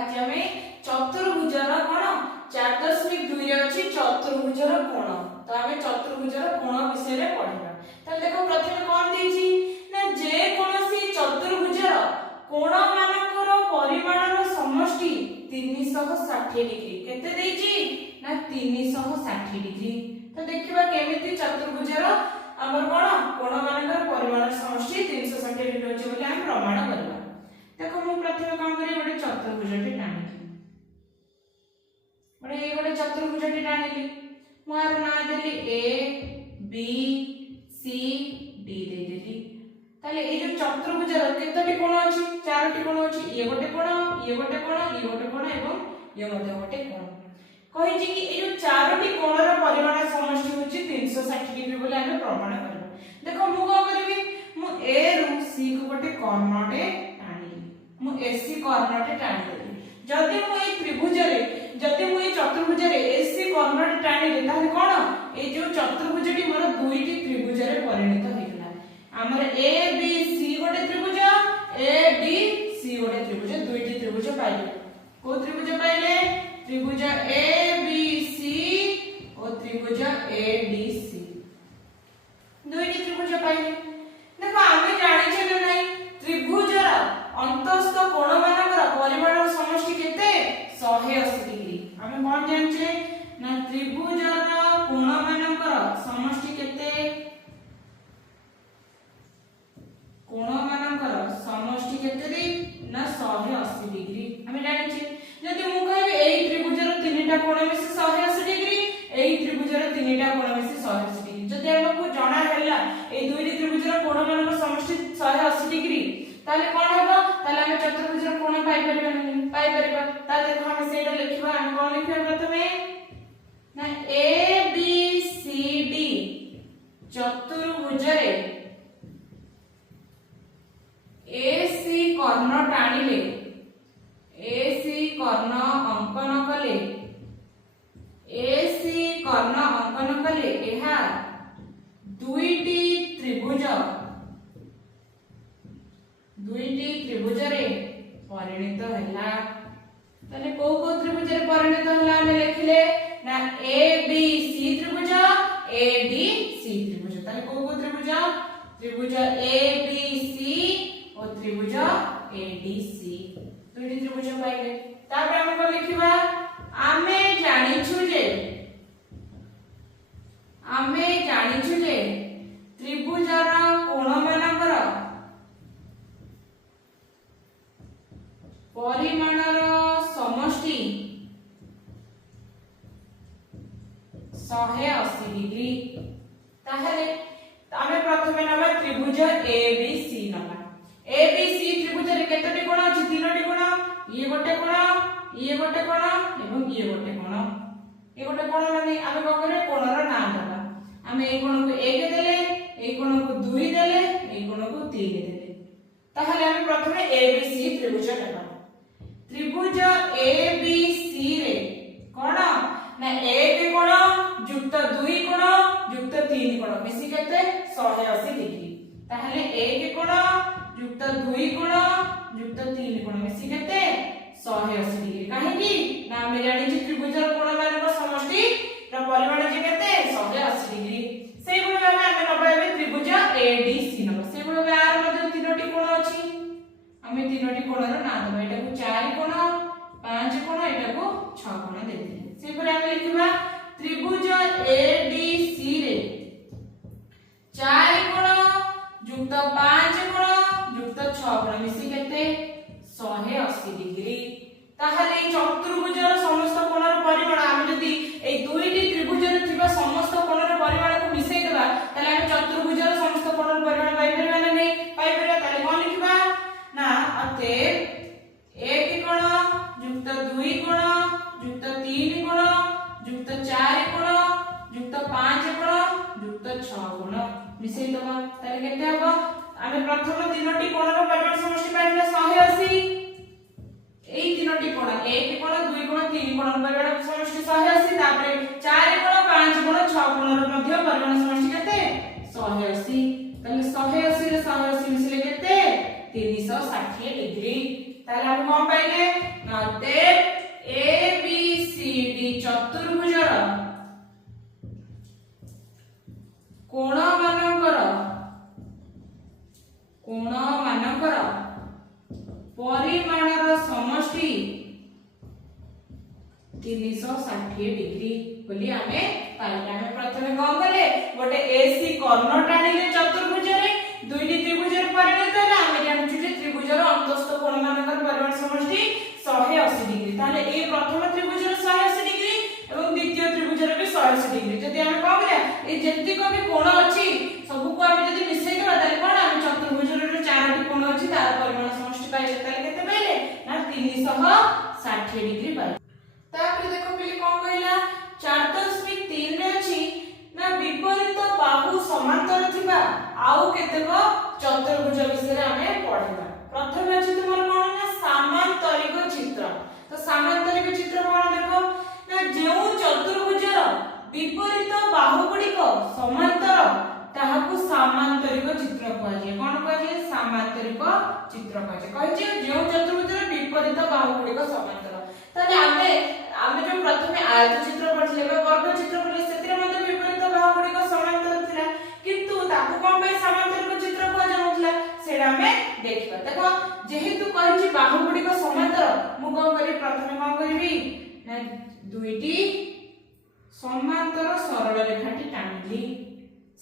आज आमे चतुर्भुजर कोण 4.2 रे अछि चतुर्भुजर कोण। तो आमे चतुर्भुजर कोण विषय रे पढिबा। त देखो प्रथमे कोन देछि ना जे कोनोसी चतुर्भुजर कोण मानकर परिमाणर समष्टि 360 डिग्री केते देछि ना 360 डिग्री। तो देखिबा केमिति चतुर्भुजर हमर कोण मानकर परिमाणर समष्टि 360 डिग्री अछि बोली हम प्रमाण करबा। देखो मु प्रथमे कोन करी गोटे चतुर्भुजटी टाणी गोटे चतुर्भुजटी टाणिली मु आर ना देली ए बी सी डी दे देली। ताले ए जो चतुर्भुजर केतोटी कोण अछि चारोटी कोण अछि ये गोटे कोण ये गोटे कोण ये गोटे कोण एवं ये मध्ये गोटे कोण कहि जे कि ए जो चारोटी कोणर परिमाण समष्टि होछि 360 डिग्री बोली हम प्रमाण करबा। देखो मु को करबी मु ए रु सी को गोटे कर्णटे टाणी मु एसी कर्णटे टाणी देली। जदि मु ए त्रिभुजरे जदि मु ए चतुर्भुजरे एसी कर्णटे टाणी दे ताले कोन ए जो चतुर्भुजटी मोर दुईटी त्रिभुजरे परिणत होइला। हमर ए बी सी गोटे त्रिभुज ए डी सी गोटे त्रिभुज दुईटी त्रिभुज पाइले। को त्रिभुज पाइले त्रिभुज ए बी सी और त्रिभुज ए डी सी दुईटी त्रिभुज पाइले। देखो आमे जानि छै नै त्रिभुजर अंतस्थ कोण मानकर परिमाण समष्टि केते 180 डिग्री। आमे कोन जानि छै ना त्रिभुजर कोण मानकर समष्टि केते कोण मानकर समष्टि केते दी ना 180 डिग्री। आमे जानि छै जदि मु कहबे एई त्रिभुजर तीनटा कोण मिसी 180 डिग्री एई त्रिभुजर तीनटा कोण मिसी 180 डिग्री। जदि हमकु जणा हैला एई दुईटी त्रिभुजर कोण मानकर समष्टि 180 डिग्री ताले कोन हेबो ताले हम चतुर्भुजर कोण पाई परिबा। ताले देखो हम सेटा लिखिबा हम कोन लिखिबा प्रथमे ना ए बी सी डी चतुर्भुजरे एसी कर्ण टाणिले एसी कर्ण अंकन कले एसी कर्ण अंकन कले एहा दुईटी त्रिभुजरे परिणत हैला। तने को त्रिभुजरे परिणत हैला हम लिखिले ना ए बी सी त्रिभुज ए डी सी त्रिभुज। तने को त्रिभुज त्रिभुज ए बी सी और त्रिभुज ए डी सी दुईटी त्रिभुज पाइले। तापर हम को लिखिबा आमे जानिछु जे त्रिभुजर कोण मानकर परिमाणर समष्टि 180 डिग्री। ताहले आमे प्रथमे नबा त्रिभुज ए बी सी नबा। ए बी सी त्रिभुज रे केतटी कोण अछि तीनटी कोण ये गोटे कोण ये गोटे कोण एवं ये गोटे कोण। ये गोटे कोण माने आमे को करे कोणर नाम दबा। आमे ए कोण को 1 देले ए कोण को 2 देले ए कोण को 3 देले। ताहले आमे प्रथमे ए बी सी त्रिभुज लेबा। त्रिभुज ए बी सी रे कोण ना 1 कोण युक्त 2 कोण युक्त 3 कोण मिसी केते 180 डिग्री। ताहले 1 कोण युक्त 2 कोण युक्त 3 कोण मिसी केते 180 डिग्री। काहे कि ना हम जानि जे त्रिभुजर कोण मानक समष्टि र परिमाण जे केते 180 डिग्री। सेहि गुण भाबे हम नबाबे त्रिभुज ए डी सी नबा। सेहि गुण भाबे आर मध्ये तीनटी कोण अछि आमे तीनटी कोणर नाम दबा। एटा को 4 कोण 5 कोण एटा को 6 कोण देते। सेहि परे हम लिखिबा त्रिभुज ए डी सी रे 4 कोण युक्त 5 कोण युक्त 6 कोण मिसी केते 180 डिग्री। ताहले चतुर्भुजर समस्त कोणर परिमाण हम जदि ए दुईटी त्रिभुजर थिबा समस्त कोणर परिमाण को मिसेई देबा ताले हम चतुर्भुजर समस्त कोणर परिमाण पाई परबा ना नै पाई परबा। ताले कोन लिखिबा ना अतएव 1 कोण युक्त 2 कोण युक्त 3 कोण युक्त 4 कोण युक्त 5 कोण युक्त 6 कोण मिसेई देबा। ताले केते हबो आमे प्रथम तीनटी कोणर परिमाण समष्टि पाइला 180। एई तीनटी कोण 1 कोण 2 कोण 3 कोणर परिमाण समष्टि 180। तापरे 4 कोण 5 कोण 6 कोणर मध्ये परिमाण समष्टि केते 180। ताले 180 रे 180 मिसले केते 360 डिग्री। ताले हम कोन पाइले अतएव ABCD चतुर्भुजर कोण मानकर परिमाणर समष्टि 360 डिग्री बोली आमे पाइले। आमे प्रथमे कोन कले गोटे AC कर्ण टाणिले चतुर्भुज रे दुईटी त्रिभुजर परिणत होला। आमे जानछु जे त्रिभुजर अंतस्थ कोण मानकर परिमाण समष्टि 180 डिग्री। ताले ए प्रथम त्रिभुजर 180 डिग्री एवं द्वितीय त्रिभुजर भी 180 डिग्री। जदि आमे कोन करिया ए जेति को भी कोण अछि सब को आमे जदि मिसै देबा ताले कोन आमे चतुर्भुजर रे चारोटी कोण अछि तार परिमाण समष्टि पाइले। ताले केते पाइले ना 360 डिग्री पाइले। तापर देखो पिली कोन कहला 4.3 रे अछि ना विपरीत बाहु समांतर थिबा आउ केतेक चतुर्भुज विषय रे आमे पढिबा। प्रथम अछि तुमर कोन ना समांतरिक चित्र। तो समांतरिक चित्र कोन देखो ना जेउ चतुर्भुजर विपरीत बाहु गुडी को समांतर ताहाकु समांतरिक चित्र कहै छै। कोन कहै छै समांतरिक चित्र कहै छै। कहै छै जेउ चतुर्भुजर विपरीत बाहु गुडी को समांतर। ताले आमे जो प्रथमे आयत चित्र पढले बा वर्ग चित्र पढले सेतिरे मध्ये विपरीत बाहु गुडी को समांतर थिला किंतु ताकु कोन पे समांतरिक चित्र को जाउतला सेडा हमें देखिबा। देखो जेहेतु कहै छै बाहु गुडी को समांतर मु कोन करी प्रथमे कोन करबी ना दुईटी समांतर सरल रेखाटी टाणिली।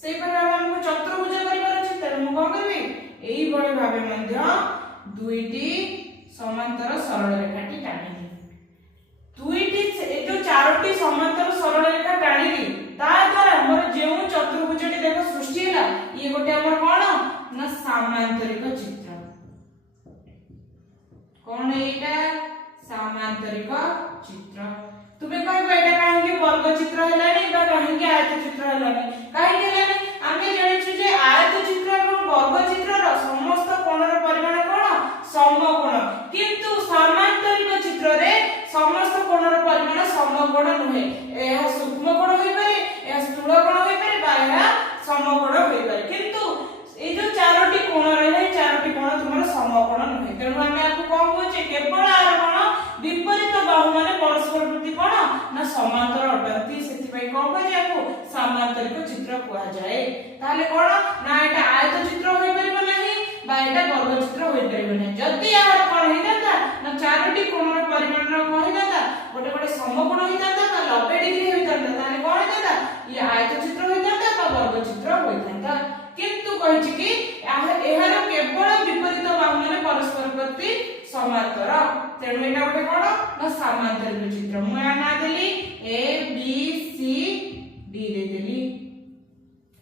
सेई प्रकार हमको चतुर्भुज करिवार अछि त मु कोन करबी एई बडे भाबे मध्ये दुईटी समांतर सरल रेखाटी टाणिली। दुईटी ए जो चारोटी समांतर सरल रेखा टाणिली ता द्वारा हमर जेउ चतुर्भुजटी देखो सृष्टि होला ये गोटे हमर कोन ना समांतरिक चित्र। कोन एटा समांतरिक चित्र। तुमे कहबा एटा काहे कि वर्ग चित्र हलानी बा काहे कि आयत चित्र हलानी काहे कि हलानी आमे जानि छु जे आयत चित्र एवं वर्ग चित्रर समस्त कोणर परिमाण कोन समकोण किंतु समांतरिक चित्र रे समस्त कोणर परिमाण समकोण नहे। एहा सूक्ष्म कोण होई पारे एहा स्थूल कोण होई पारे बा एहा समकोण होई पारे किंतु ए जो चारोटी कोण रहे चारोटी कोण तुमर समकोण नहे। तेनु आमे आकु कोन होचे केवल आर कोण विपरीत बाहु माने परस्पर प्रति कोण ना समांतर अटंती सेति पई कोन कहि आकु समांतरिक चित्र कुआ जाए। ताले कोण ना एटा आयत चित्र होई परिबो नाही बा एटा वर्ग चित्र होई परिबो नाही। जति आर कोन हे जाता ना चारोटी कोणर परिमाण रो कोन हे जाता गोटे गोटे समकोण होई जाता बा 90 डिग्री होई जाता। ताले कोन हे जाता ये आयत चित्र होई जाता बा वर्ग चित्र होई जाता किंतु कहि छि कि एहार केवल विपरीत बाहु माने परस्पर प्रति समांतर। तेणु एटा गोटे कोन ना समांतरिक चित्र। मु या ना देली ए बी सी डी दे देली।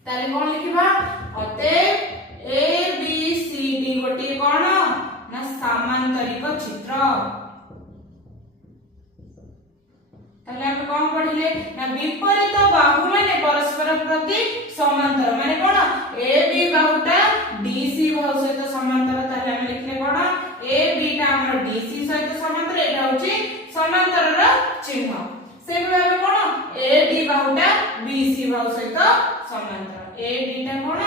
ताले कोन लिखिबा अतएव ए बी सी डी गोटे कोन ना समांतरिक चित्र। ताले हम कोन पढिले ना विपरीत बाहु माने परस्पर प्रति समांतर माने कोन ए बी बाहुटा डीसी बाहु सहित समांतर। ताले हम लिखले कोन ए बी टा हमर डीसी सहित समांतर एटा होची समांतर रा चिन्ह। से भाबे कोन ए डी बाहुटा बीसी बाहु सहित समांतर ए डी टा कोन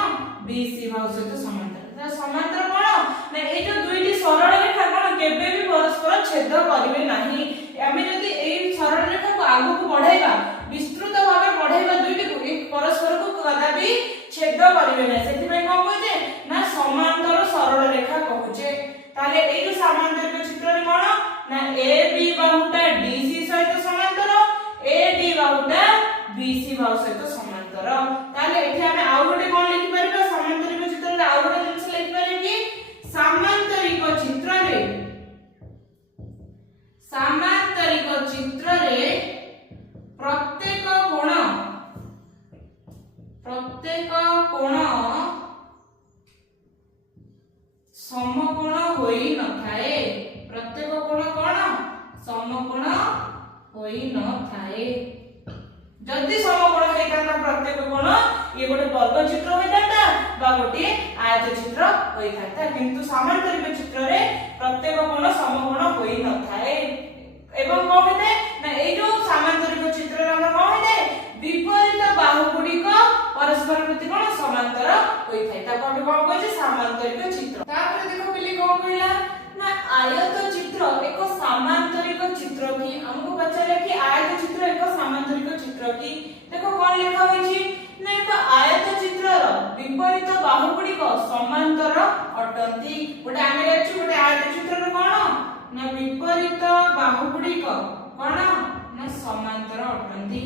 बीसी बाहु सहित समांतर। त समांतर कोन ना ए जो दुईटी सरल रेखा कोन केबे भी परस्पर छेद करिवे नाही। आमे जदी ए सरल रेखा को आगु को बढ़ाइबा विस्तृत भाबे बढ़ाइबा दुईटी को एक परस्पर को कदापि छेद करिवे नाही। सेति पई कोन कहजे ना समांतर सरल रेखा कहूचे। ताले ए जो समांतरिक चित्र रे कोन ना ए बी बाहुटा डीसी सहित समांतर ए डी बाहुटा बीसी बाहु सहित समांतर। ताले एठी आमे आउ गोटे कोन लिखि परिबा समांतरिक चित्र रे आउ गोटे जिंस लिखि परिबी समांतरिक चित्र रे प्रत्येक कोण समकोण होई नथाए। प्रत्येक कोण कोन समकोण होई नथाए। जदि समकोण हेताता प्रत्येक कोण ये गोटे वर्ग चित्र होइताता बा गोटे आयत चित्र होइताता किंतु समांतरिक चित्र रे प्रत्येक कोण समकोण होई नथाए। एवं कोन हेते ना ए जो समांतरिक चित्र रे हम कोन हेते विपरीत बाहु गुडी को परस्पर प्रति कोन समांतर होइथाय। ताको हम कोन कहै छै समांतरिक चित्र। तापर देखो पिली कोन कहला ना आयत चित्र ଚିତ୍ରଟି ଦେଖ କଣ ଲେଖା ହୋଇଛି ନା ଏକ ଆୟତ ଚିତ୍ରର ବିପରୀତ ବାହୁ ଗୁଡ଼ିକ ସମାନ୍ତର ଅଟନ୍ତି। ଗୋଟେ ଆମେ ଅଛି ଗୋଟେ ଆୟତ ଚିତ୍ରର କଣ ନା ବିପରୀତ ବାହୁ ଗୁଡ଼ିକ କଣ ନା ସମାନ୍ତର ଅଟନ୍ତି।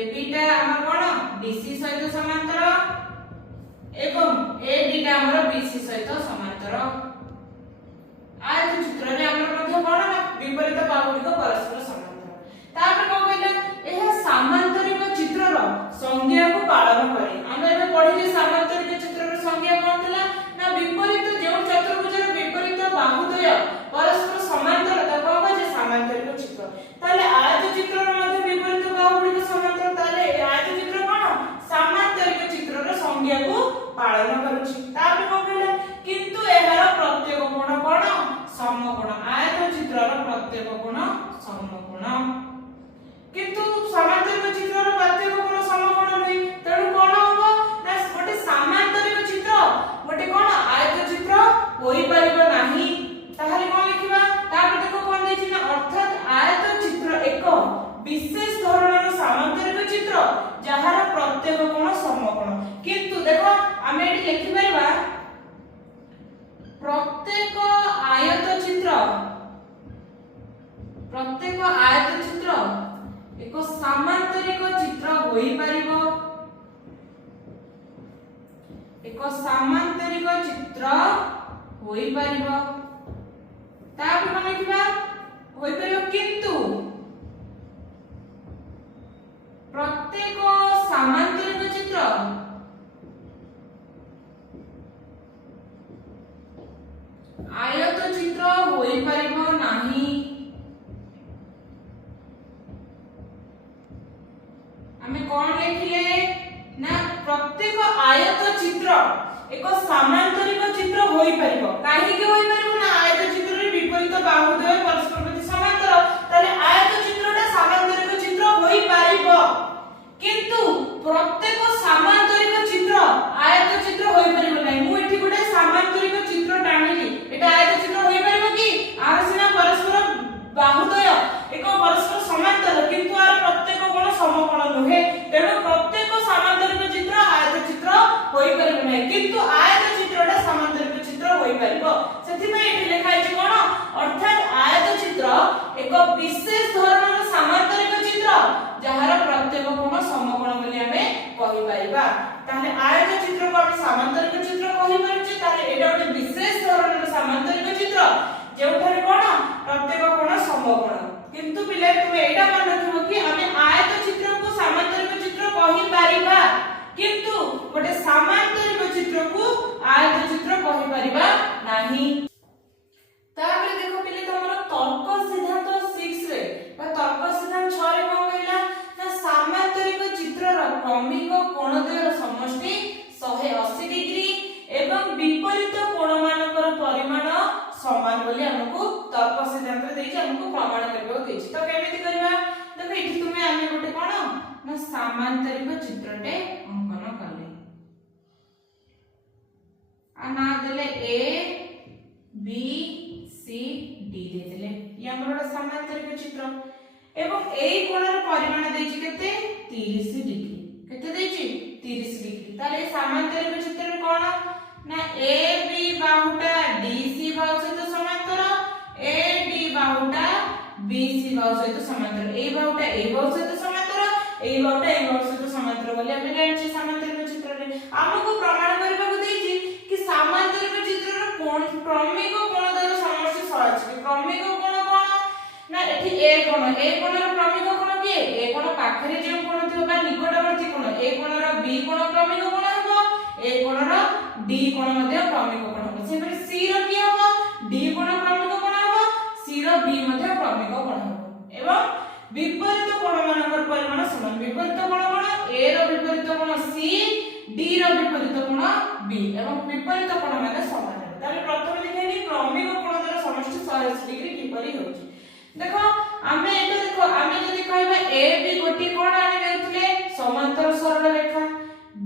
AB ଟା ଆମର କଣ BC ସହିତ ସମାନ୍ତର ଏବଂ AD ଟା ଆମର BC ସହିତ ସମାନ୍ତର। आयत चित्र रे हमर मध्य कोन ना विपरीत बाहुडिक परस्पर समांतर। तापर को कहले एहा समांतरिक चित्र रो संज्ञा को पालन करे। हम एबे पढिले समांतरिक चित्र रो संज्ञा कोन थिला ना विपरीत जे चतुर्भुज रो विपरीत बाहुद्वय परस्पर समांतर त कहबा जे समांतरिक चित्र। ताले आयत चित्र रो मध्य विपरीत बाहुडिक समांतर ताले आयत चित्र कोन समांतरिक चित्र रो संज्ञा को पालन करूची। तापर को कहले किंतु एहार प्रत्येक कोण कोण समकोण। आयत चित्रर प्रत्येक कोण समकोण किंतु समांतरिक चित्रर प्रत्येक कोण समकोण नै। तेणु कोण होबो ना गोटे समांतरिक चित्र गोटे कोण आयत चित्र होई परिबो नाही। ताहाले कोन लिखिबा तापर देखो कोन दैछि ना अर्थात आयत चित्र एक विशेष धरणर समांतरिक चित्र जहार प्रत्येक कोण समकोण। किंतु देखो आमे एठी लिखि परिबा प्रत्येक आयत चित्र एक समांतरिक चित्र होई परिबो। एक समांतरिक चित्र होई परिबो तापर कोन लिखिबा होई परिबो किंतु प्रत्येक समांतरिक चित्र आयत चित्र होई परिबो नाही। हमें कोन लिखिले ना प्रत्येक आयत चित्र एक समांतरिक चित्र होई परिबो। काहे के होई परिबो ना आयत चित्र रे विपरीत बाहुद्वय परस्पर प्रति समांतर ताले आयत चित्रटा समांतरिक चित्र होई परिबो किंतु प्रत्येक समांतरिक चित्र आयत चित्र होई परिबो नाही। मु एठी गोटे समांतरिक चित्र टाणिली एटा आयत चित्र होई परिबो कि आर सिना परस्पर बाहुद्वय एक परस्पर समांतर किंतु आर प्रत्येक कोण समकोण नहे। तेणु प्रत्येक समांतरिक चित्र आयत चित्र होई परिबो नाही किंतु आयत चित्रटा समांतरिक चित्र होई परिबो। सेथि में एठी लिखा अछि कोन अर्थात आयत चित्र एक विशेष धरणर समांतरिक चित्र जहार प्रत्येक कोण समकोण बोली हमें कहि परिबा। ताले आयत चित्र को हम समांतरिक चित्र कहि परछि ताले एटा गोटे विशेष धरणर समांतरिक चित्र जेउठारे कोन प्रत्येक कोण समकोण। किंतु पिले तुमे एटा मन रखिबो कि हमें आयत चित्र को समांतरिक चित्र कहि परिबा किंतु गोटे समांतरिक चित्र को आयत चित्र कहि परिबा नाही। तापर देखो पिले तमरो तर्क सिद्धांत 6 रे बा तर्क सिद्धांत 6 रे कोन कहला ना समांतरिक चित्रर क्रमिक कोणद्वयर समष्टि 180 डिग्री एवं विपरीत कोण मानकर परिमाण समान बोली हमको तर्क सिद्धांत रे देछि हमको प्रमाण करबो देछि। तो केमिति करबा देखो एठी तुमे आमे गोटे कोन ना समांतरिक चित्रटे अंकन करले आ ना देले ए बी सी डी देले ये हमर समांतरिक चित्र एवं एई कोणर परिमाण देछि केते 30 डिग्री केते देछि 30 डिग्री। ताले समांतरिक चित्र कोन ना ए बी बाहुटा डीसी बाहु सहित समांतर ए डी बाहुटा बीसी बाहु सहित समांतर ए बाहुटा ए बाहु सहित समांतर ए बाहुटा ए बाहु सहित समांतर बोली हम जानछि समांतरिक चित्र रे हमको प्रमाण करबा को देछि कि समांतरिक चित्र रो कोण क्रमिक कोणद्वयर समष्टि 180 क्रमिक कोण कोण ना एठी ए कोणर क्रमिक कोण के ए कोण पाखरे जे कोण थिबा बा निकटवर्ती कोण ए कोणर बी कोण क्रमिक कोण हबो ए कोणर डी कोण मध्ये क्रमिक कोण हबो। सेपरि सी रो की हबो डी कोण क्रमिक कोण हबो सी रो बी मध्ये क्रमिक कोण हबो एवं विपरीत कोण मानकर परिमाण समान। विपरीत कोण कोण ए रो विपरीत कोण सी डी रो विपरीत कोण बी एवं विपरीत कोण माने समान। ताले प्रथम लिखेनी क्रमिक कोणद्वयर समष्टि 180 डिग्री किपरि होछि। देखो आमे एटा देखो आमे जदि कहबा ए बी गोटी कोण आने नेउथले समांतर सरल रेखा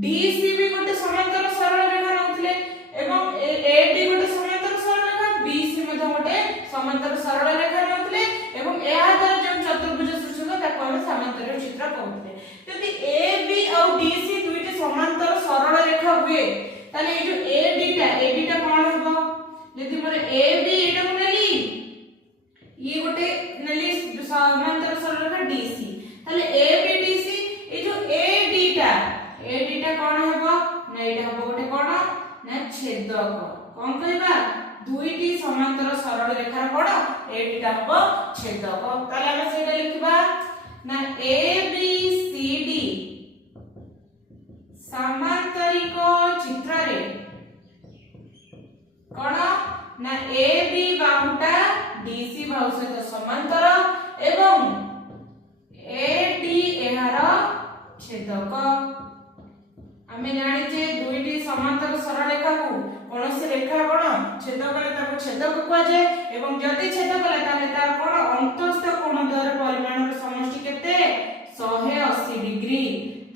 डीसी भी गोटे समांतर सरल रेखा नउथले एवं ए डी गोटे समांतर सरल रेखा बीसी मध्ये गोटे समांतर सरल रेखा नउथले एवं एहा द्वारा जे चतुर्भुज सृष्टि ताको हम समांतर चित्र कहउथले। ये गोटे नेली समांतर सरल रेखा डीसी ताले एबीडीसी ए जो एडी टा कोन हेबो ना एटा हेबो गोटे कोन ना छेदक कोन कहबा दुईटी समांतर सरल रेखा कोन एडी टा हेबो छेदक ताले हम सेटा लिखबा ना एबीसीडी समांतरिक चित्र रे कोन ना एबी बाहुटा डीसी बाहु सहित समांतर एवं एडी एहार छेदक आमे जानि जे दुईटी समांतर सरल रेखा को कोनोसी रेखा कोन छेदक करे ताको छेदक कुआ जाय एवं जदि छेदक ले ताले तार कोन अंतस्थ कोण द्वारा परिमाण र समष्टि केते 180 डिग्री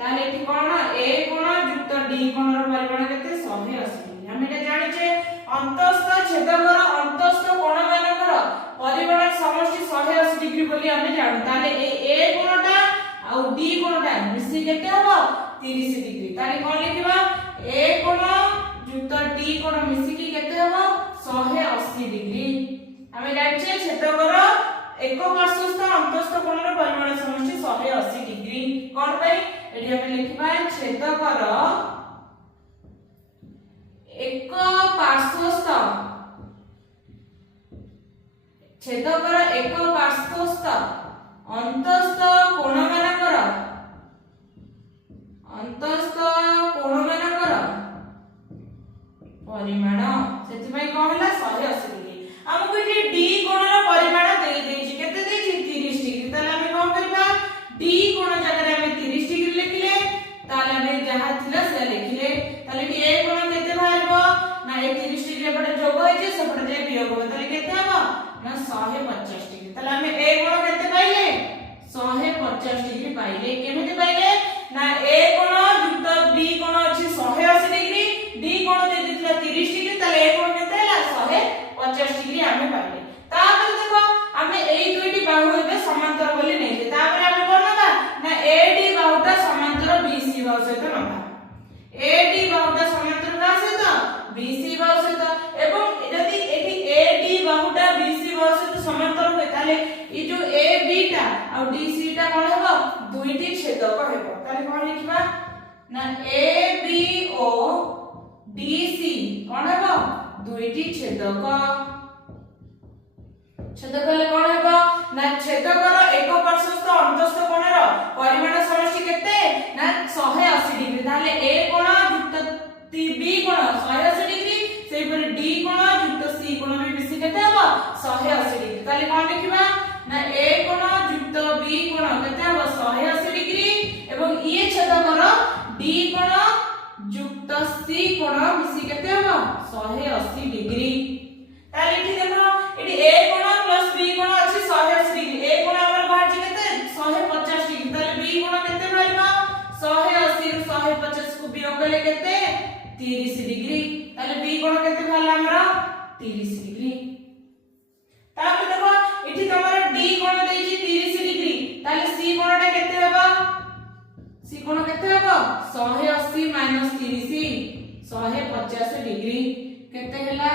ताले एठी कोन ए कोण युक्त डी कोण र परिमाण केते 180 डिग्री आमे एटा जानि जे अंतस्थ छेदक र अंतस्थ कोण मानकर परिमाण समष्टि 180 डिग्री बोली आमे जानु ताले ए कोणटा आ डी कोणटा मिसी केते हबो 30 डिग्री ताले कोन लिखिबा ए कोण युक्त डी कोण मिसी की केते हबो 180 डिग्री आमे जानिछे छेदक र एक पार्श्वस्थ अंतस्थ कोण र परिमाण समष्टि 180 डिग्री कोन पई एठी आमे लिखिबा छेदक र एक पार्श्वस्थ छेदक र एक पार्श्वस्थ अंतस्थ कोण मानकर परिमाण सेति पई कोन हला 180 डिग्री हमकु जे डी कोण र परिमाण देई देछि केते देछि 30 डिग्री ताले हम कोन करबा डी कोण जगह हम 30 डिग्री लिखले ताले हम जहा थिला से लिखले ताले डी ए कोण केते बाहरबो ना 30 डिग्री पटे जोग होइछे सेपटे जे वियोग हो ताले केते हबो ना 150 डिग्री ताले हम ए कोण केते पाइले 150 डिग्री पाइले केमिति पाइले ना ए कोण युक्त बी कोण अछि 180 डिग्री डी कोण दे दितला 30 डिग्री ताले ए कोण केते हला 150 डिग्री हमें पाइले तापर देखो हमें एई दुईटी बाहु हेबे समांतर बोली नैले तापर हमें कोन नबा ना एडी बाहुटा समांतर बीसी बाहु सहित नबा एडी बाहुटा समांतर का सहित बीसी बाहु सहित एवं यदि एठी एडी बाहुटा बीसी बाहु सहित समांतर होय ताले ई जो ए बी टा आ डीसी टा कोन हेबो दुईटी छेदक हेबो ताले कोन लिखबा ना ए बी ओ डीसी कोन हेबो दुईटी छेदक छेदक ले कोन हेबो ना छेदक रो एक पार्श्वस्थ अंतस्थ कोण रो परिमाण समष्टि केते ना 180 डिग्री ताले ए कोण युक्त बी कोण 180 डिग्री सेहि पर डी कोण युक्त सी कोण भी मिसी केते हेबो 180 डिग्री ताले कोन लिखिबा ना ए कोण युक्त बी कोण केते हेबो 180 डिग्री एवं ये छेदक रो डी कोण युक्त सी कोण मिसी केते हेबो 180 डिग्री ताले एठी देखो एठी ए कोण प्लस बी कोण अछि 180 डिग्री ए कोण हमर बाहर जे केते 150 डिग्री ताले बी कोण केते बाहरबा 180 रु 150 को वियोग ले केते 30 डिग्री ताले बी कोण केते बाहरला हमर 30 डिग्री तापर देखो एठी तमर डी कोण देछि 30 डिग्री ताले सी कोणटा केते हेबा सी कोण केते हेबा 180 - 30 150 डिग्री केते हैला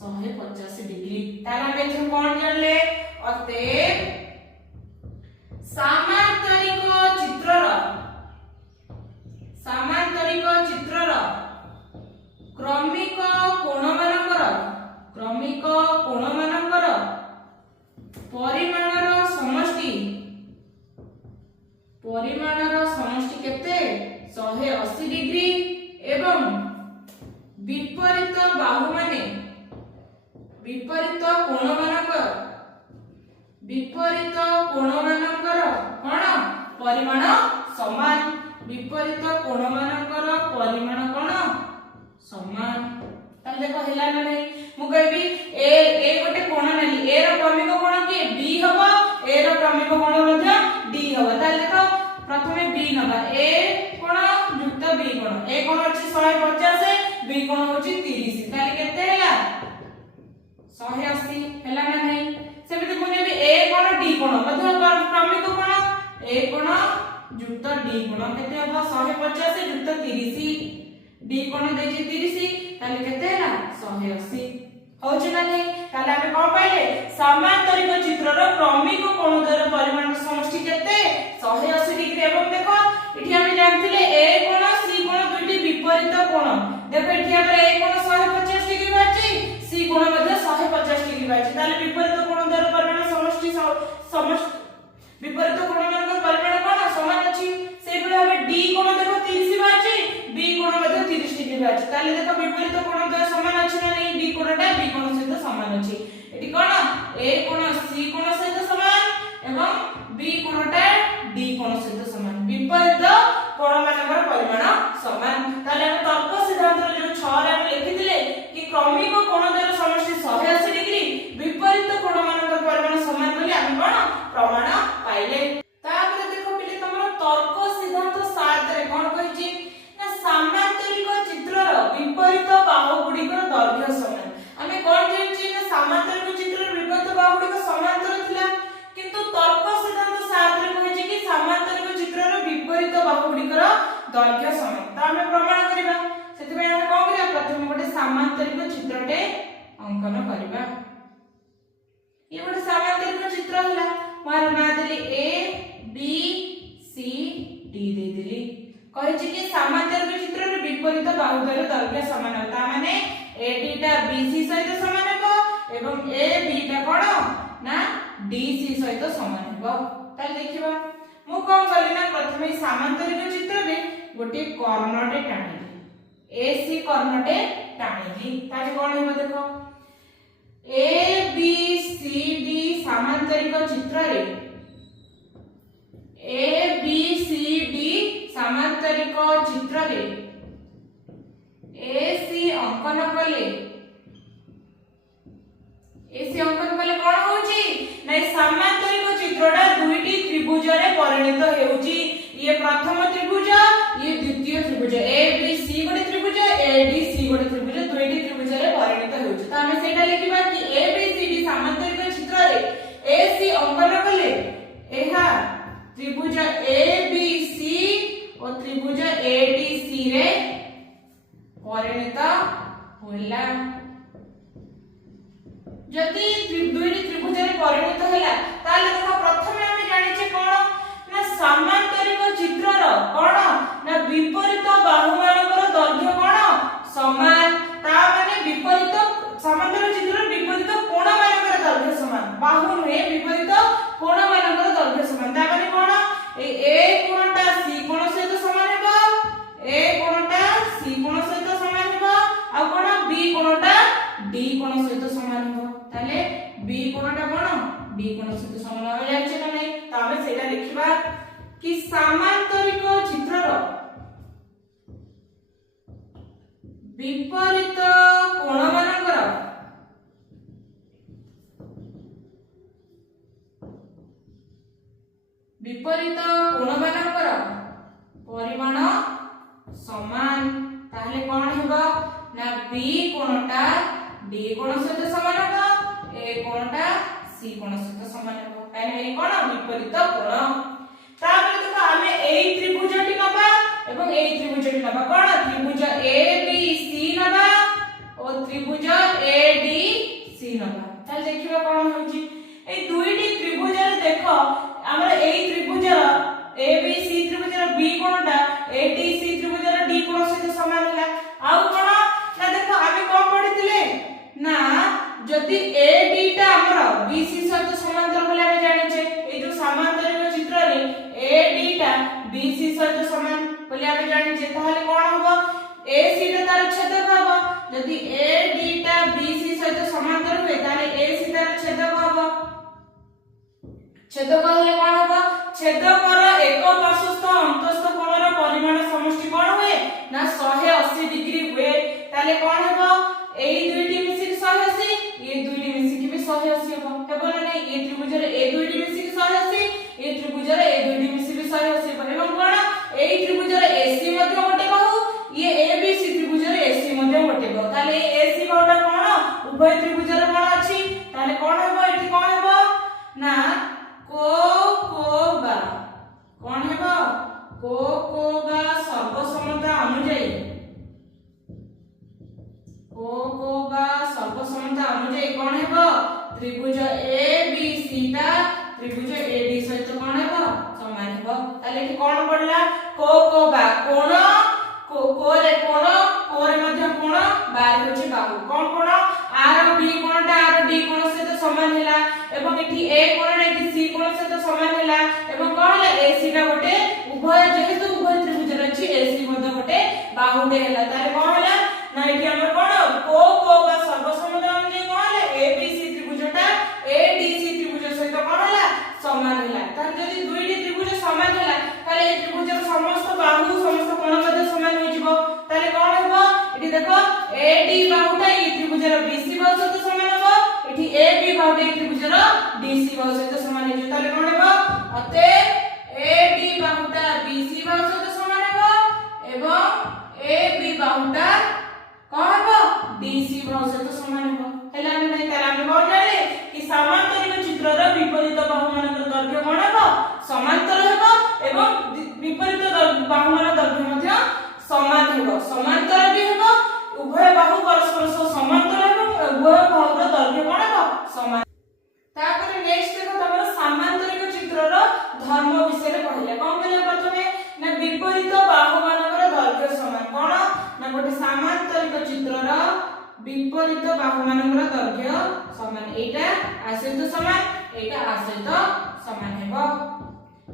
150 डिग्री ताला में हम कोन जानले अतएव समांतरिक चित्रर क्रमिक कोण मानकर परिमाणर समष्टि केते 180 डिग्री एवं विपरीत बाहु माने विपरीत कोण मानकर कोण परिमाण समान विपरीत कोण मानकर परिमाण कोण समान ताले देखो हिला ना नहीं मु कहबी ए गोटे कोण नेली ए रो क्रमिक कोण के बी हबो ए रो क्रमिक कोण मध्य डी हबो ताले देखो प्रथमे बी नबा ए कोण युक्त बी कोण ए कोण अछि 150 बी कोण होछि 30 ताले केते हैला 180 हैला ना नहीं सेमिति मुने भी ए कोण डी कोण मध्य क्रमिक कोण ए कोण युक्त डी कोण केते हबो 150 युक्त 30 डी कोण देछि 30 ताले केते हैला 180 होछि ना नहीं ताले हम कोन पाइले समांतरिक चित्रर क्रमिक कोणद्वयर परिमाण समष्टि केते 180 डिग्री। एवं देखो एठी हम जानथिले ए कोण सी कोण दुइटी विपरीत कोण। देखो एठी हमर ए कोण 150 डिग्री बाची सी कोण मध्ये 150 डिग्री बाची ताले विपरीत कोणद्वयर परिमाण समष्टि विपरीत कोणमानक परिमाण कोण समान अछि। सेहि भली हम डी कोण देखो 30 बाची बी कोण मध्ये 30 डिग्री बाची ताले देखो विपरीत कोणद्वय समान अछि ना नै। डी कोणटा बी कोण सहित समान अछि। एठी कोण ए कोण सी कोण सहित समान एवं बी कोणटा डी कोण सहित समान विपरीत कोणमानकर परिमाण समान। ताले हम तर्क सिद्धांत जो 6 रे हम लिखिथिले कि क्रमिक कोणद्वयर समष्टि 180 डिग्री विपरीत कोणमानकर परिमाण समान बोली हम कोण प्रमाण पाइले। तापर देखो पिले तमरो तर्क सिद्धांत 7 रे कोन कहिछि ना समांतरिक चित्रर विपरीत बाहु गुडिकर दैर्घ्य समान। हमें कोन जानिछि ना समांतरिक चित्रर विपरीत बाहु गुडिक समांतर थिला किंतु तर्क सिद्धांत 7 रे कहिछि कि समांतरिक चित्रर विपरीत बाहु गुडिकर दैर्घ्य समान। त हमें प्रमाण करिबा सेति पय हम कोन करिया प्रथम गोटे समांतरिक चित्रटे अंकन करिबा। ये गोटे समांतरिक चित्र हला मार ना देली ए बी सी डी दे देली कहिछि कि समांतरिक चित्रर विपरीत बाहुद्वयर दैर्घ्य समान हो। ता माने ए डी टा बी सी सहित समान हो एवं ए बी टा कोन ना डी सी सहित समान हो। ताल देखिबा मु कोन करी ना प्रथमे समांतरिक चित्र रे गोटे कर्णटे टाणी ए सी कर्णटे टाणी ताले कोन हो देखो ए बी सी डी समांतरिक चित्र रे ए बी सी डी समांतरिक चित्र रे ए सी अंकन कले कोन होउची नै समांतरिक चित्रटा दुईटी त्रिभुज रे परिणत हेउची। ये प्रथम त्रिभुज ये द्वितीय त्रिभुज ए बी सी गोटे त्रिभुज ए डी सी गोटे त्रिभुज दुईटी त्रिभुज रे परिणत हेउची। त हमें सेटा लिखिबा कि ए बी सी डी समांतरिक चित्र रे ए सी अंकन कले एहा त्रिभुज ए बी सी और त्रिभुज ए डी सी रे परिणत होला। जदि दुईटी त्रिभुज रे परिणत होला ताले देखो प्रथमे हम जानिछे कोन ना समांतरिक चित्रर कोन ना विपरीत बाहुमानकर दैर्घ्य कोन समान। ता माने विपरीत समांतरिक चित्रर विपरीत कोणमानकर दैर्घ्य समान बाहु रे विपरीत कोणमानकर दैर्घ्य समान। ता माने कोन ए कोणटा सी कोण सहित समान हेबो ए कोणटा सी कोण सहित समान हेबो आ कोन बी कोणटा डी कोण सहित समान हेबो। ताले बी कोणटा कोन डी कोण सहित समान हो जायछ ना नै। त हमें सेटा लिखिबा कि समांतरिक चित्रर विपरीत कोणमानकर परिमाण समान। ताहले कोन हेबो ना बी कोणटा डी कोण सहित समान हेबो ए कोणटा सी कोण सहित समान हेबो ताहले ए कोन विपरीत कोण। तापर देखो हमें एई त्रिभुजटी नबा एवं एई त्रिभुजटी नबा कोन त्रिभुज ए बी सी नबा और त्रिभुज ए डी सी नबा। ताहले देखिबा कोन होची ए दुईटी त्रिभुज रे देखो हमर एई त्रिभुज ए बी सी त्रिभुज बी कोणटा ए डी सी त्रिभुज डी कोण सहित समान होला। आउ कोन ना देखो हमें कोन पढिथिले ना जदि ए डी टा हमर बी सी सहित समांतर बोले हम जानिछे ए जो समांतरिक चित्र रे ए डी टा बी सी सहित समान बोले हम जानिछे ताहले कोन होबो ए सी टा तार छेदक होबो। जदि ए डी टा बी सी सहित समांतर होय ताहले ए सी तार छेदक होबो। छेदक हेले कोन होबो छेदकर एक पार्श्वस्थ अंतस्थ कोणर परिमाण समष्टि कोन हुए ना 180 डिग्री हुए। ताले कोन हेबो एई दुईटी मिसिक 180 ये दुईटी मिसिक भी 180 हेबो हेबो ना नै। ये त्रिभुज रे ए दुईटी मिसिक 180 ये त्रिभुज रे ए दुईटी मिसिक 180 हेबो एवं कोन एई त्रिभुज रे एसी मध्ये गोटे बाहु ये ए बी सी त्रिभुज रे एसी मध्ये गोटे बाहु। ताले एसी बाहुटा कोन उभय त्रिभुज रे कोन अछि ताले कोन हेबो एठी कोन हेबो ना कोकोबा कोन हेबो कोकोबा सर्वसमता अनुଯାয়ী ए कोण एठी सी कोण सहित समान हैला एवं कोन हैला एसी टा गोटे उभय जेहेतु उभय त्रिभुज अछि एसी मध्ये गोटे बाहुटे हैला ताले कोन हैला ना एठी हमर कोन को बा सर्वसम्मत जे कोन हैला एबीसी त्रिभुजटा एडीसी त्रिभुज सहित कोन हैला समान हैला तार जदी दुईटी त्रिभुज समान हैला ताले ए त्रिभुजर समस्त बाहु समस्त कोण मध्ये समान होई जिवो ताले कोन हेबो एठी देखो एडी बाहुटा ए त्रिभुजर बीसी बाहु सहित समान होबो एठी एबी बाहुटा ए त्रिभुजर डीसी बाहु सहित समान होई ताले कोन हेबो अते एडी बाहुटा बीसी बाहु सहित समान हेबो एवं एबी बाहुटा कोन हेबो डीसी बाहु सहित समान हेबो हैला नै ताले हम कोन जाने कि समांतरिक चित्रर विपरीत बाहु मानकर दैर्घ्य कोन हेबो समांतर हेबो एवं विपरीत बाहु मान दैर्घ्य मध्ये समान हेबो समांतर भी हेबो उभय बाहु परस्पर सह समांतर हेबो उभय बाहुर दैर्घ्य कोन हेबो समान तापर नेक्स्ट देखो तमर समांतरिक चित्रर धर्म विषय रे पढिले कोन कहले प्रथमे ना विपरीत बाहु मानकर दैर्घ्य समान कोन ना गोटे समांतरिक चित्रर विपरीत बाहु मानकर दैर्घ्य समान एटा आसहित समान एटा आसहित समान हेबो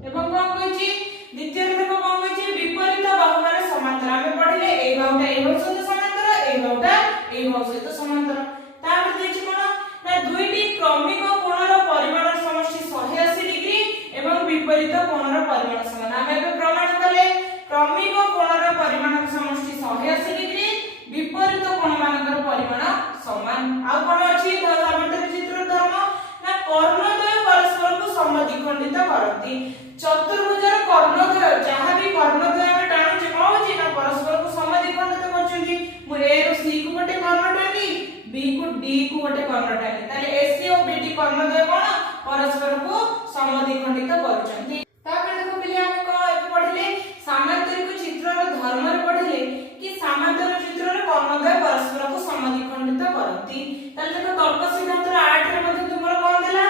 एवं कोन कहछि द्वितीय देखो कोन कहछि विपरीत बाहु माने समांतर हम पढिले ए बाहुटा ए बाहु सहित समांतर ए बाहुटा ए बाहु सहित समांतर तापर देछि कोन ना दुईटी क्रमिक कोणर परिमाण समष्टि 180 डिग्री एवं विपरीत कोणर परिमाण समान हम एबे प्रमाण कले क्रमिक कोणर परिमाण समष्टि 180 डिग्री विपरीत कोण मानकर परिमाण समान आ कोन अछि समांतर चित्र धर्म ना कर्णद्वय परस्पर को समद्विखंडित करती चतुर्भुजर कर्णद्वय जहां भी कर्णद्वय हम टाणु जे कोन अछि ना परस्पर को समद्विखंडित करछंती मु ए रो सी को गोटे कर्ण टाणी बी को डी को गोटे कर्ण टाणी ताले एसी और बीडी कर्णद्वय कोन परस्पर को समद्विखंडित करछंती तापर देखो पिले हम को ए पढिले समांतरिक चित्रर धर्म रे पढिले कि समांतरिक चित्रर कर्णद्वय परस्पर को समद्विखंडित करती ताले देखो तर्क सिद्धांतर 8 रे मध्ये तुमरो कोन देला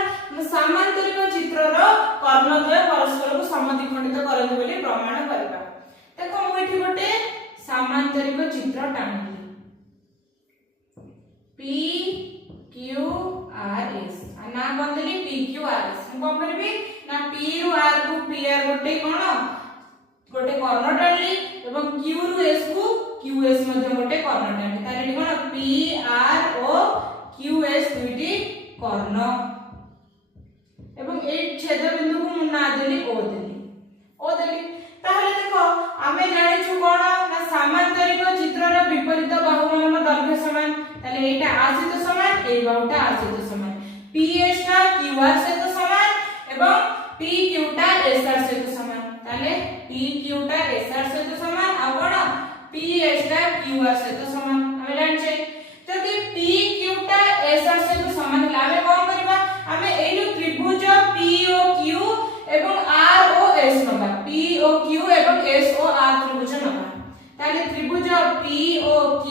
समांतरिक चित्रर कर्णद्वय परस्पर को समद्विखंडित करते बोली प्रमाण करबा देखो मु एठी गोटे समांतरिक चित्र टाणली P Q R S ना बंदली P Q R S हम कोन करबी ना P रु R को P R गोटे कोन गोटे कर्ण टाणली एवं Q रु S को Q S मध्ये गोटे कर्ण टाणली तारे एठी कोन P R O Q S दुईटी कर्ण एवं ए छेद बिंदु को मु ना देली ओ देली ताहले देखो आमे जानि छु कोन ना समांतरिक चित्रर विपरीत बाहु मान दैर्घ्य समान ताले एटा आसित समान ए बाहुटा आसित समान PS टा QR सहित समान एवं PQ टा SR सहित समान ताले PQ टा SR सहित समान आ कोन PS टा QR सहित समान आमे जानि छै जदि PQ टा SR सहित समान लावे कोन करबा आमे एनु त्रिभुज POQ एवं ROS नबा POQ एवं SOR त्रिभुज नबा ताले त्रिभुज POQ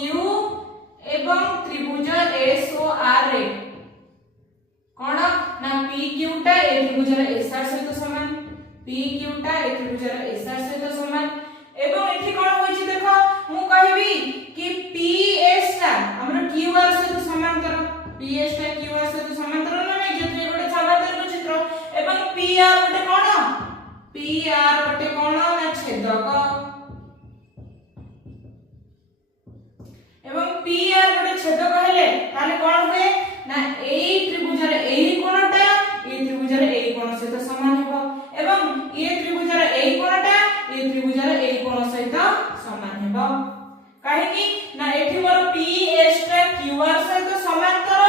एवं त्रिभुज SOR रे कोन ना PQ टा ए त्रिभुजर SR सहित समान PQ टा ए त्रिभुजर SR सहित समान एवं एठी कोन होइछि देखो मु कहबी कि PS टा हमर QR सहित समांतर PS टा QR सहित समांतर न नै जति गोटे समांतरिक चित्र एवं PR गोटे कोन PR गोटे कोन ना छेदक एवं PR गोटे छेदक हेले ताले कोन होए ना एई त्रिभुजर एई कोणटा ए त्रिभुजर एई कोण सहित समान हेबो एवं ए त्रिभुजर एई कोणटा ए त्रिभुजर एई कोण सहित समान हेबो काहे कि ना एठी मोर PS टा QR सहित समांतर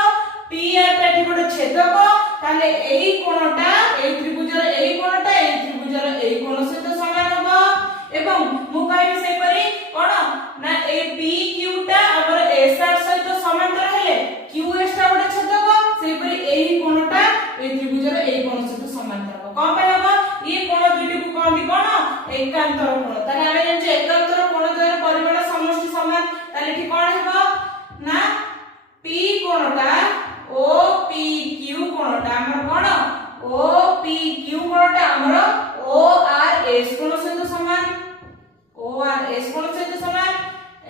PR टा एठी गोटे छेदक ताले एई कोणटा ए त्रिभुजर एई कोणटा ए त्रिभुजर एई कोण सहित समान हेबो एवं मु कहबी से परी कोन ना ए PQ टा हमर SR सहित समांतर हेले QS टा गोटे छेदक से परी एई कोणटा ए त्रिभुजर एई कोण सहित समांतर हेबो कोन पे हेबो ई कोण दुईटी को कहबी कोन एकांतर कोण ताले आमे जानि एकांतर कोण द्वयर परिमाण समष्टि समान ताले एठी कोन हेबो ना P कोणटा OPQ कोणटा हमर कोन OPQ कोणटा हमर ORS कोण सहित समान ORS कोण सहित समान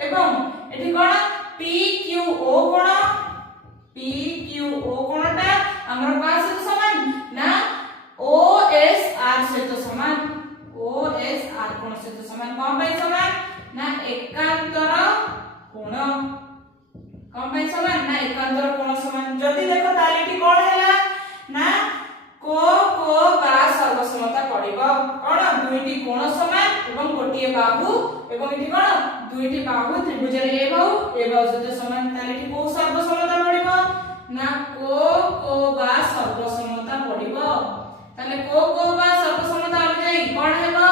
एवं एठी कोन PQO कोण PQO कोणटा हमर का सहित समान एकांतर कोण समान जदि देखो ताले एठी कोन हैला ना को बा सर्वसमता पड़िबो कोन दुईटी कोण समान एवं गोटिए बाहु एवं एठी कोन दुईटी बाहु त्रिभुज रे ए बाहु सहित समान ताले एठी को सर्वसमता पड़िबो ना को बा सर्वसमता पड़िबो ताले को बा सर्वसमता अनुଯାয়ী कोन हेबो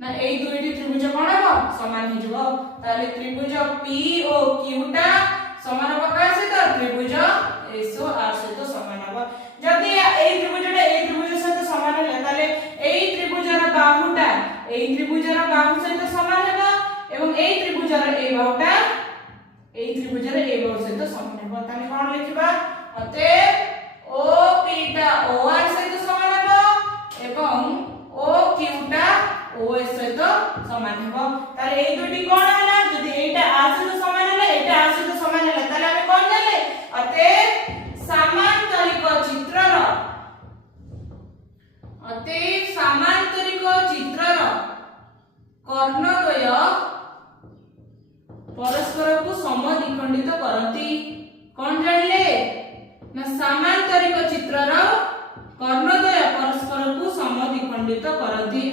ना एई दुईटी त्रिभुज कोन हेबो समान हि जबो ताले त्रिभुज पी ओ क्यू टा समान हेबो का सहित त्रिभुज एस ओ आर सहित समान हेबो जदि एई त्रिभुजटा एई त्रिभुज सहित समान हेला ताले एई त्रिभुजर बाहुटा एई त्रिभुजर बाहु सहित समान हेबो एवं एई त्रिभुजर ए बाहुटा एई त्रिभुजर ए बाहु सहित समान हेबो ताले कोन लिखिबा अते ओ पी टा ओ आर सहित समान हेबो एवं ओ क्यू टा ओ एस सहित समान हेबो ताले एई दुटी कोन हैला जदि एटा आर सहित समान हैला एटा आर सहित समान हैला ताले हम कोन जाले अते समांतरिक चित्रर कर्णद्वय परस्पर को समद्विखंडित करती कोन जानले ना समांतरिक चित्रर कर्णद्वय परस्पर को समद्विखंडित करती